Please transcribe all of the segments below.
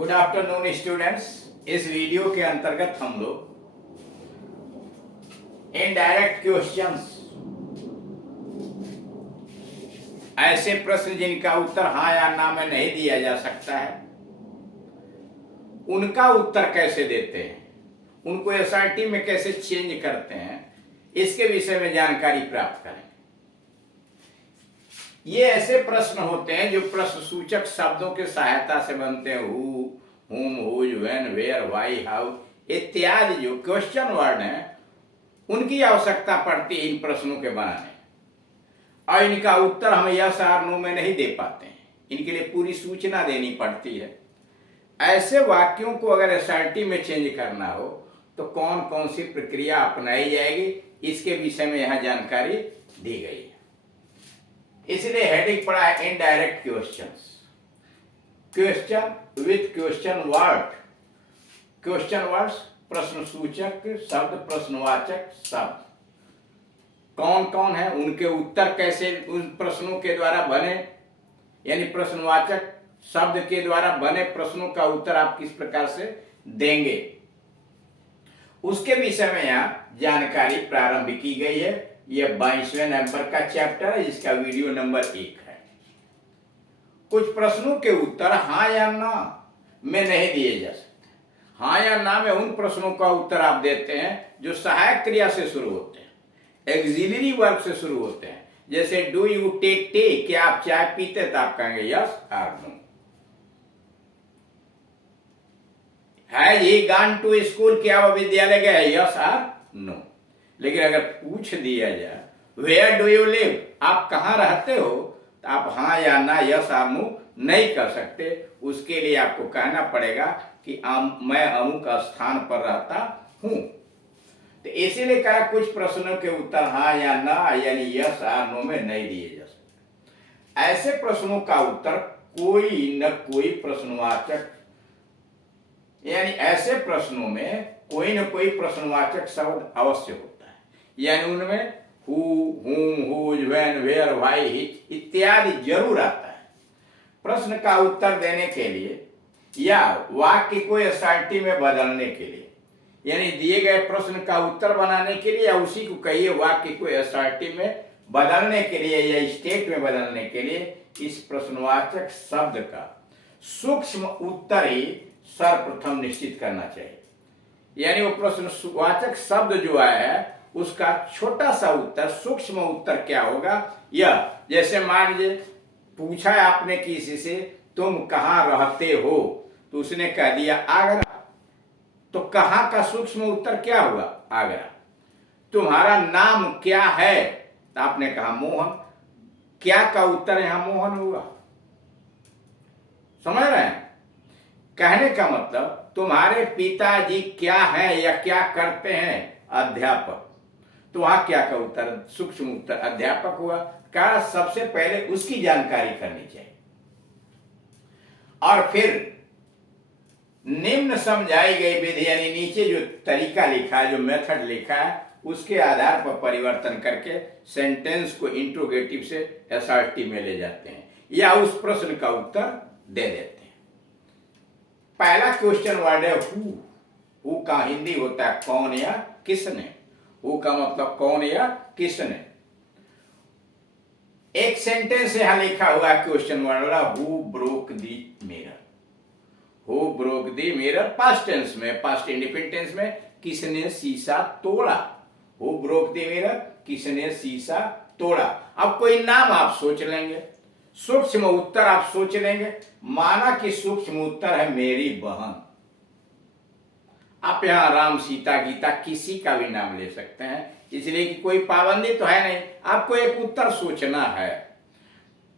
Good afternoon students. इस video के अंतर्गत हम लोग इनडायरेक्ट क्वेश्चंस, ऐसे प्रश्न जिनका उत्तर हाँ या ना में नहीं दिया जा सकता है, उनका उत्तर कैसे देते हैं, उनको एसआरटी में कैसे चेंज करते हैं, इसके विषय में जानकारी प्राप्त करें। ये ऐसे प्रश्न होते हैं जो प्रश्न सूचक शब्दों की सहायता से बनते हैं। Who, whom, whose, when, where, why, how इत्यादि जो क्वेश्चन वर्ड हैं, उनकी आवश्यकता पड़ती है इन प्रश्नों के बनाने, और इनका उत्तर हम यस और नो में नहीं दे पाते हैं। इनके लिए पूरी सूचना देनी पड़ती है। ऐसे वाक्यों को अगर एसआरटी में चेंज करना हो तो कौन कौन सी प्रक्रिया अपनाई जाएगी, इसके विषय में यहां जानकारी दी गई है। इसलिए हेडिंग पड़ा है indirect questions. Question with question word, question words प्रश्न सूचक शब्द, प्रश्नवाचक शब्द कौन कौन है, उनके उत्तर कैसे उन प्रश्नों के द्वारा बने, यानी प्रश्नवाचक शब्द के द्वारा बने प्रश्नों का उत्तर आप किस प्रकार से देंगे, उसके विषय में यहां जानकारी प्रारंभ की गई है। यह 22वें नंबर का चैप्टर है, जिसका वीडियो नंबर 1 है। कुछ प्रश्नों के उत्तर हाँ या ना में नहीं दिए जा सकते। हाँ या ना में उन प्रश्नों का उत्तर आप देते हैं जो सहायक क्रिया से शुरू होते हैं, एक्सिलरी वर्ब से शुरू होते हैं। जैसे डू यू टेक टी, क्या आप चाय पीते, तो आप कहेंगे यस और no. Has he gone to school, क्या वह विद्यालय गए, यस और नो। लेकिन अगर पूछ दिया जाए वेयर डू यू लिव, आप कहां रहते हो, तो आप हाँ या ना, यस और नो नहीं कर सकते। उसके लिए आपको कहना पड़ेगा कि मैं अमुक स्थान पर रहता हूं। तो इसीलिए कहा कुछ प्रश्नों के उत्तर हाँ या ना, यानी यस और नो में नहीं दिए जा सकते। ऐसे प्रश्नों का उत्तर कोई न कोई प्रश्नवाचक, यानी ऐसे प्रश्नों में कोई न कोई प्रश्नवाचक शब्द अवश्य होता है। यानी उनमें who, whom, whose, when, where, why, which इत्यादि जरूर आता है। प्रश्न का उत्तर देने के लिए या वाक्य को एसआरटी में बदलने के लिए, यानी दिए गए प्रश्न का उत्तर बनाने के लिए, या उसी को कहिए वाक्य को एसआरटी में बदलने के लिए या स्टेट में बदलने के लिए, इस प्रश्नवाचक शब्द का सूक्ष्म उत्तर ही सर्वप्रथम निश्चित करना चाहिए। यानी वो प्रश्नवाचक शब्द जो आया है उसका छोटा सा उत्तर, सूक्ष्म उत्तर क्या होगा। यह जैसे मान लीजिए पूछा आपने किसी से तुम कहां रहते हो, तो उसने कह दिया आगरा, तो कहां का सूक्ष्म उत्तर क्या हुआ, आगरा। तुम्हारा नाम क्या है, तो आपने कहा मोहन, क्या का उत्तर यहां मोहन हुआ। समझ रहे हैं? कहने का मतलब तुम्हारे पिताजी क्या हैं या क्या करते हैं, अध्यापक, तो वहां क्या का उत्तर, सूक्ष्म उत्तर अध्यापक हुआ। क्या सबसे पहले उसकी जानकारी करनी चाहिए, और फिर निम्न समझाई गई विधि, यानी नीचे जो तरीका लिखा है, जो मेथड लिखा है, उसके आधार पर परिवर्तन करके सेंटेंस को इंट्रोगेटिव से एसआरटी में ले जाते हैं या उस प्रश्न का उत्तर दे देते हैं। पहला क्वेश्चन वर्ड है हु। हु का हिंदी होता है कौन या किसने। हु का मतलब कौन या किसने। एक सेंटेंस यहां लिखा हुआ है क्वेश्चन वर्ड वाला, who broke the mirror. Who broke the mirror past tense में, पास्ट इंडिफिनिट टेंस में, किसने शीशा तोड़ा। हु ब्रोक दी मिरर, किसने शीशा तोड़ा। अब कोई नाम आप सोच लेंगे, सूक्ष्म उत्तर आप सोच लेंगे। माना कि सूक्ष्म उत्तर है मेरी बहन। आप यहां राम, सीता, गीता किसी का भी नाम ले सकते हैं, इसलिए कि कोई पाबंदी तो है नहीं, आपको एक उत्तर सोचना है।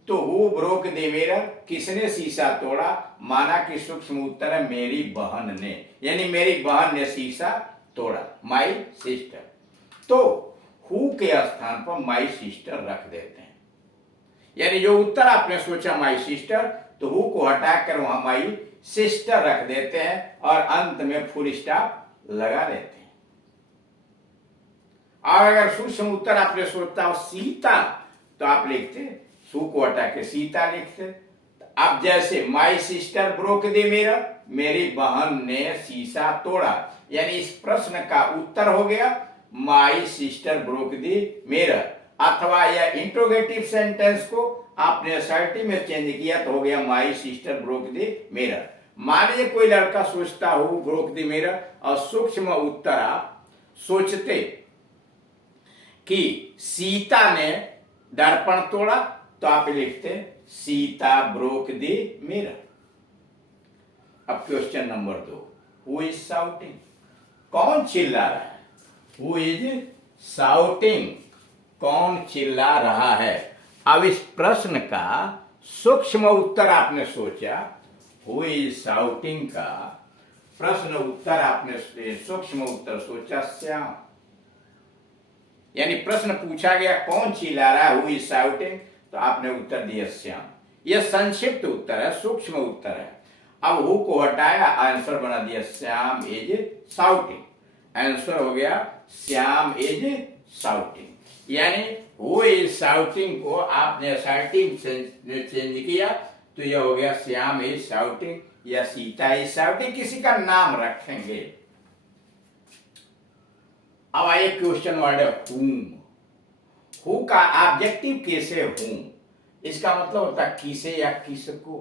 तो हु ब्रोक दी मिरर, किसने शीशा तोड़ा, माना कि सूक्ष्म उत्तर है मेरी बहन ने, यानी मेरी बहन ने शीशा तोड़ा, माई सिस्टर। तो हु के स्थान पर माई सिस्टर रख देते हैं, यानी जो उत्तर आपने सोचा माई सिस्टर, तो हु को हटाकर वहां माई सिस्टर रख देते हैं और अंत में फुल स्टॉप लगा देते हैं। और अगर सूक्ष्म उत्तर आपने सोचता हो सीता, तो आप लिखते सु को हटा के सीता लिखते, अब जैसे my sister broke the mirror, मेरी बहन ने शीशा तोड़ा, यानी इस प्रश्न का उत्तर हो गया my sister broke the mirror. अथवा यह इंट्रोगेटिव सेंटेंस को आपने असर्टिव में चेंज किया तो हो गया my sister broke the mirror. मानिए कोई लड़का सोचता हो ब्रोक द मिरर, और सूक्ष्म उत्तर आप सोचते कि सीता ने दर्पण तोड़ा, तो आप लिखते सीता ब्रोक द मिरर। अब question number 2, who is shouting, कौन चिल्ला रहा है? हु इज शाउटिंग, कौन चिल्ला रहा है? अब इस प्रश्न का सूक्ष्म उत्तर आपने सोचा, हु इज शाउटिंग का प्रश्न उत्तर आपने सूक्ष्म उत्तर सोचा श्याम, यानी प्रश्न पूछा गया कौन चिल्ला रहा है, हु इज शाउटिंग, तो आपने उत्तर दिया श्याम। यह संक्षिप्त उत्तर है, सूक्ष्म उत्तर है। अब हु को हटाया, आंसर बना दिया श्याम इज शाउटिंग, आंसर हो गया श्याम इज शाउटिंग। यानी हु इज शाउटिंग को आपने असर्टिव चेंज किया तो यह हो गया श्याम इज शाउटिंग या सीता इज शाउटिंग, किसी का नाम रखेंगे। अब आइए क्वेश्चन वर्ड है whom। हु का ऑब्जेक्टिव केस है whom, इसका मतलब होता है किसे या किसको।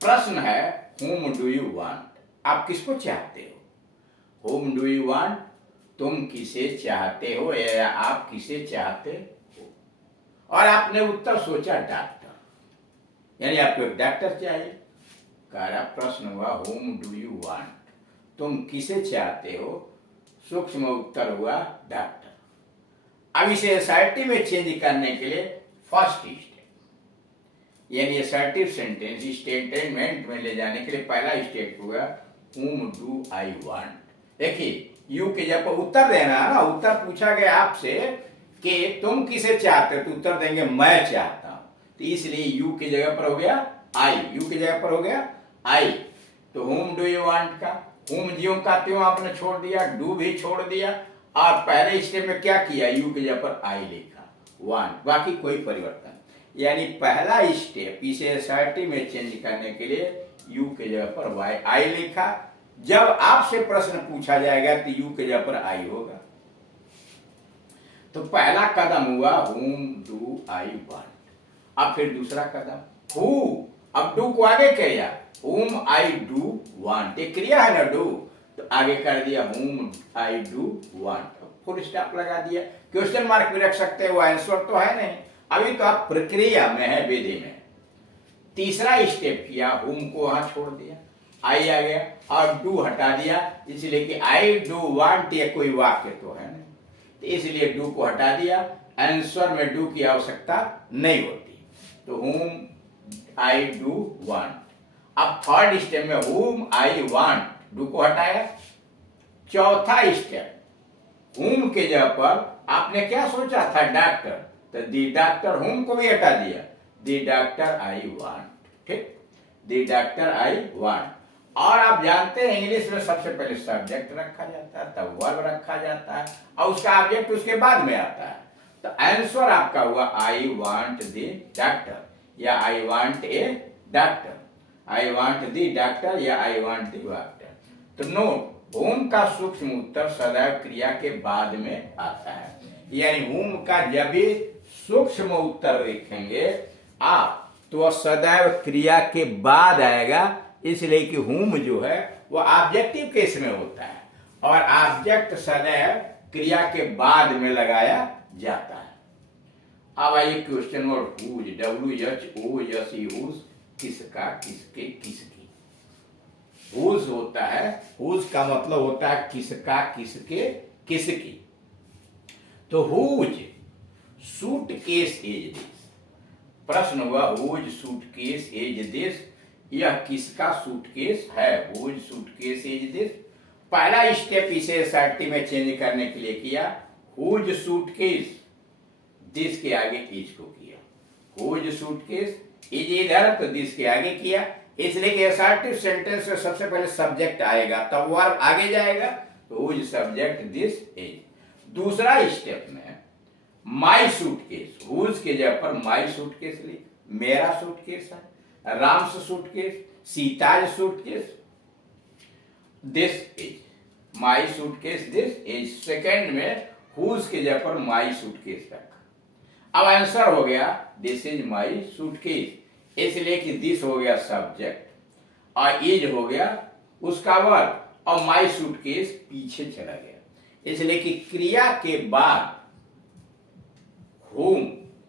प्रश्न है whom do you want, आप किसको चाहते हो? whom do you want, तुम किसे चाहते हो या आप किसे चाहते हो? और आपने उत्तर सोचा डॉक्टर, यानी आपको एक डॉक्टर चाहिए। कह रहा प्रश्न हुआ whom do you want, तुम किसे चाहते हो, सूक्ष्म उत्तर हुआ डॉक्टर। अब इसे असर्टिव में चेंज करने के लिए फर्स्ट स्टेप, यानी असर्टिव सेंटेंस स्टेटमेंट में ले जाने के लिए पहला स्टेप हुआ whom do I want। देखिए यू के जगह पर उत्तर देना है ना, उत्तर पूछा गया आपसे कि तुम किसे चाहते हो, तो उत्तर देंगे मैं चाहता हूं, तो इसलिए यू की जगह पर हो गया आई, यू की जगह पर हो गया आई। तो whom do you want का whom ज्यों का त्यों आपने छोड़ दिया, डू भी छोड़ दिया, और पहले स्टेप में क्या किया, यू की जगह पर आई लिखा, वांट, बाकी कोई परिवर्तन। यानी पहला स्टेप इसे असर्टिव में चेंज करने के लिए यू के जगह पर वाई आई लिखा। जब आपसे प्रश्न पूछा जाएगा तो यू के जगह पर आई होगा। तो पहला कदम हुआ whom do I want। अब फिर दूसरा कदम who, अब डू को आगे किया whom I do want, एक क्रिया है ना डू, तो आगे कर दिया whom I do want, full stop लगा दिया। क्वेश्चन मार्क भी रख सकते हो, आंसर तो है नहीं, अभी तो आप प्रक्रिया में है, विधि में। तीसरा स्टेप किया whom को वहां छोड़ दिया, आई आ गया और डू हटा दिया, इसलिए कि आई डू वांट ये कोई वाक्य तो है नहीं, तो इसलिए डू को हटा दिया, आंसर में डू की आवश्यकता नहीं होती, तो whom आई डू वांट। अब थर्ड स्टेप में whom आई वांट, डू को हटाया। चौथा स्टेप whom के जगह पर आपने क्या सोचा था, डॉक्टर, तो दी डॉक्टर whom को भी हटा दिया, दी डॉक्टर आई वांट, ठीक, दी डॉक्टर आई वांट। और आप जानते हैं इंग्लिश में सबसे पहले सब्जेक्ट रखा जाता है, तब वर्ब रखा जाता है, और उसका ऑब्जेक्ट उसके बाद में आता है। तो आंसर आपका हुआ आई वांट द डॉक्टर या I want a doctor, I want the doctor या आई वांट द डॉक्टर। तो नोट, होम का सूक्ष्म उत्तर सदैव क्रिया के बाद में आता है, यानी होम का जब भी सूक्ष्म उत्तर लिखेंगे आप तो सदैव क्रिया के बाद आएगा, इसलिए कि हुम जो है वो ऑब्जेक्टिव केस में होता है और ऑब्जेक्ट सदैव क्रिया के बाद में लगाया जाता है। अब आइए question number whose, WHOS, whose, किसका, किसके, किसकी। हुज होता है, हुज का मतलब होता है किसका, किसके, किसकी। तो हुज सूटकेस इज दिस, प्रश्न हुआ हुज सूटकेस इज दिस, यह किसका सूटकेस है, हुज सूटकेस इज दिस। पहला स्टेप इसे असर्टिव में चेंज करने के लिए किया, हुज सूटकेस, दिस के आगे इज को किया, हुज सूटकेस, इज इधर तो दिस के आगे किया, इसलिए कि असर्टिव सेंटेंस में सबसे पहले सब्जेक्ट आएगा तब वर्ब आगे जाएगा, तो हुज सब्जेक्ट दिस इज। दूसरा स्टेप में माई सूटकेस, हुज के जगह पर माई सूटकेस लिख, मेरा सूटकेस है, Ram's suitcase, Sita's suitcase, this is my suitcase, this is. Second में हुज के जगह पर माई सूटकेस रखा। अब आंसर हो गया दिस इज माई सूटकेस, इसलिए कि दिस हो गया सब्जेक्ट और इज हो गया उसका वर्ब और माई सूटकेस पीछे चला गया, इसलिए कि क्रिया के बाद होम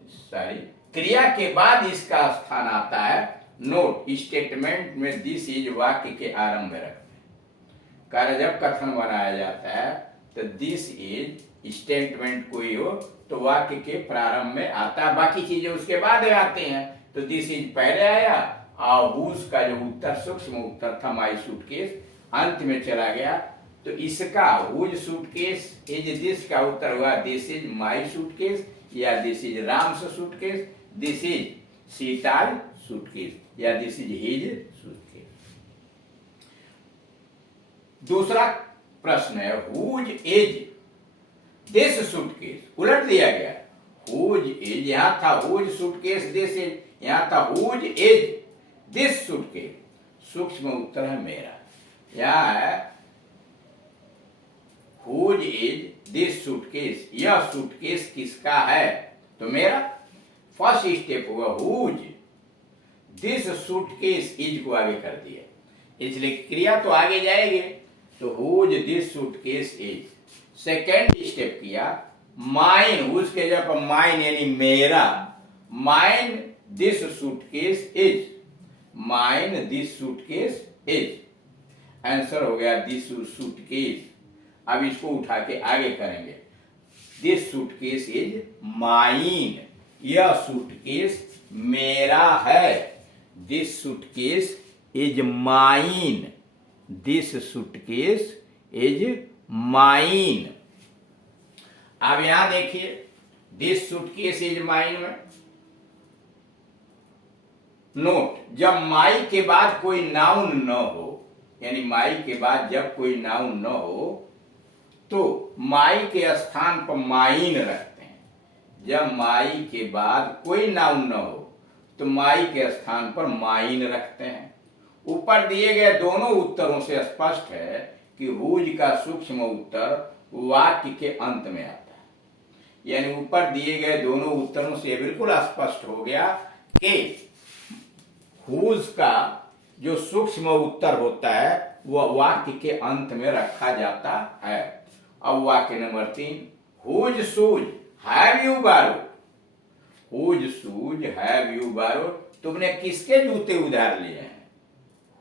सॉरी क्रिया के बाद इसका स्थान आता है नोट। स्टेटमेंट में दिस इज वाक्य के आरंभ में रखते हैं। कार्य जब कथन बनाया जाता है तो दिस इज स्टेटमेंट कोई हो तो वाक्य के प्रारंभ में आता है, बाकी चीजें उसके बाद आते हैं। तो दिस इज पहले आया और हुज का जो उत्तर सूक्ष्म उत्तर था माई सूटकेस अंत में चला गया। तो इसका हुज सूटकेस इज दिस का उत्तर हुआ दिस इज माई सूटकेस या this is Ram's suitcase, this is Sita's suitcase या दिस इज हिज सूटकेस। दूसरा प्रश्न है हुज इज दिस सूटकेस, उलट दिया गया। हुज इज यहां था हुज सूटकेस दिस इज, यहां था हुज इज दिस सूटकेस। सूक्ष्म उत्तर है मेरा। यहां है हुज इज दिस सूटकेस, यह सूटकेस किसका है, तो मेरा। फर्स्ट स्टेप हुआ हुज, दिस सूटकेस इज को आगे कर दिया, इसलिए क्रिया तो आगे जाएगी। तो whose this suitcase is. Second step किया माइन, हुज के जगह पर माइन यानी मेरा, mine this suitcase is, mine this suitcase is. Answer हो गया दिस सूटकेस। अब इसको उठा के आगे करेंगे, दिस सूटकेस इज माइन, यह सूटकेस मेरा है। This suitcase is mine, this suitcase is mine. अब यहां देखिए दिस सूटकेस इज माइन में नोट, जब माई के बाद कोई नाउन न हो, यानी माई के बाद जब कोई नाउन न हो तो माई के स्थान पर माइन रखते हैं। जब माई के बाद कोई नाउन न हो तो माई के स्थान पर माइन रखते हैं। ऊपर दिए गए दोनों उत्तरों से स्पष्ट है कि हुज का सूक्ष्म उत्तर वाक्य के अंत में आता है। यानी ऊपर दिए गए दोनों उत्तरों से बिल्कुल स्पष्ट हो गया कि हुज का जो सूक्ष्म उत्तर होता है वह वाक्य के अंत में रखा जाता है। अब वाक्य नंबर 3, whose shoes have you borrowed, whose shoes have you borrowed, तुमने किसके जूते उधार लिए हैं।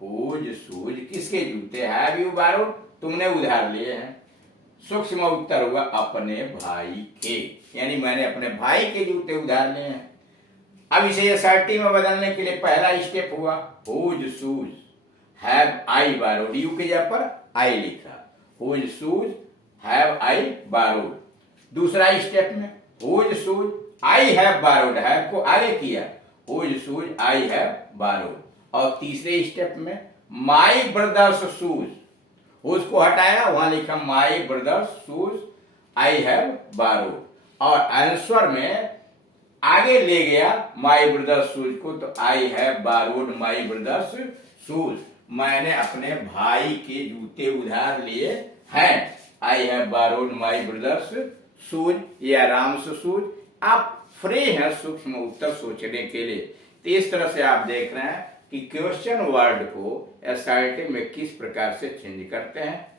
हुज शूज किसके जूते, हैव यू बारोड तुमने उधार लिए हैं। सूक्ष्म उत्तर हुआ अपने भाई के, यानी मैंने अपने भाई के जूते उधार लिए हैं। अब इसे एसआरटी में बदलने के लिए पहला स्टेप हुआ whose shoes have I borrowed, you के जगह पर आई लिखा, whose shoes have I borrowed. दूसरा स्टेप में whose shoes I have borrowed, have को आगे किया, whose shoes I have borrowed. और तीसरे स्टेप में माई ब्रदर्स शूज, हुज को हटाया, वहां लिखा my brother's shoes I have borrowed. और आंसर में आगे ले गया माई ब्रदर्स शूज को, तो I have borrowed my brother's shoes, मैंने अपने भाई के जूते उधार लिए हैं। I have borrowed my brother's shoes या राम्स शूज। आप फ्री हैं सूक्ष्म उत्तर सोचने के लिए। तो इस तरह से आप देख रहे हैं कि क्वेश्चन वर्ड को एसआरटी में किस प्रकार से चेंज करते हैं।